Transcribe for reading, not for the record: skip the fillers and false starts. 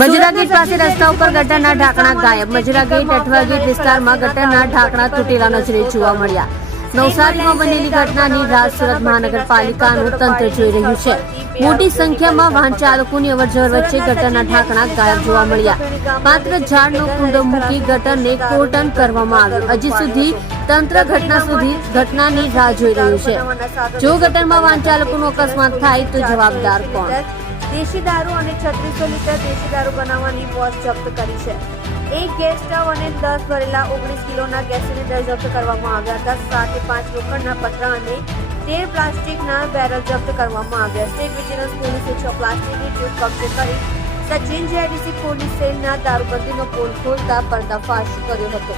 મજરા gate પાસે રસ્તા ઉપર ગટરના ઢાંકણા ગાયબ. મજરા ગેટ અઠવા ગેટ વિસ્તારમાં ગટરના ઢાંકણા તૂટેલા નજરે જોવા મળ્યા. નવસારીમાં બનેલી ઘટનાની રાહ સુરત મહાનગરપાલિકાનું તંત્ર જોઈ રહ્યું છે. મોટી સંખ્યામાં વાહન ચાલકોની અવરજવર વચ્ચે ગટરના ઢાંકણા ગાયબ જોવા મળ્યા. માત્ર ઝાડનો કુંડો મૂકી ગટરને કોર્ડન કરવામાં આવ્યું. હજી સુધી તંત્ર ઘટનાની રાહ જોઈ રહ્યું છે. જો ગટરમાં વાહન ચાલકોનો અકસ્માત થાય તો જવાબદાર કોણ? દેશી દારૂ અને 3600 લીટર દેશી દારૂ બનાવવાની વોચ જપ્ત કરી છે. એક ગેસ સ્ટવ અને 10 ભરેલા 19 કિલોના ગેસ સિલિન્ડર જપ્ત કરવામાં આવ્યા હતા. સાથે 5 લોખંડના પતરા અને 13 પ્લાસ્ટિકના બેરલ જપ્ત કરવામાં આવ્યા. સ્ટેટ વિજિલન્સ પોલીસે 6 પ્લાસ્ટિકની ટ્યુબ કબજે કરી સચિન જેડીસી પોલીસ સેલના દારૂબંધીનો પોલ ખોલતા પર્દાફાશ કર્યો હતો.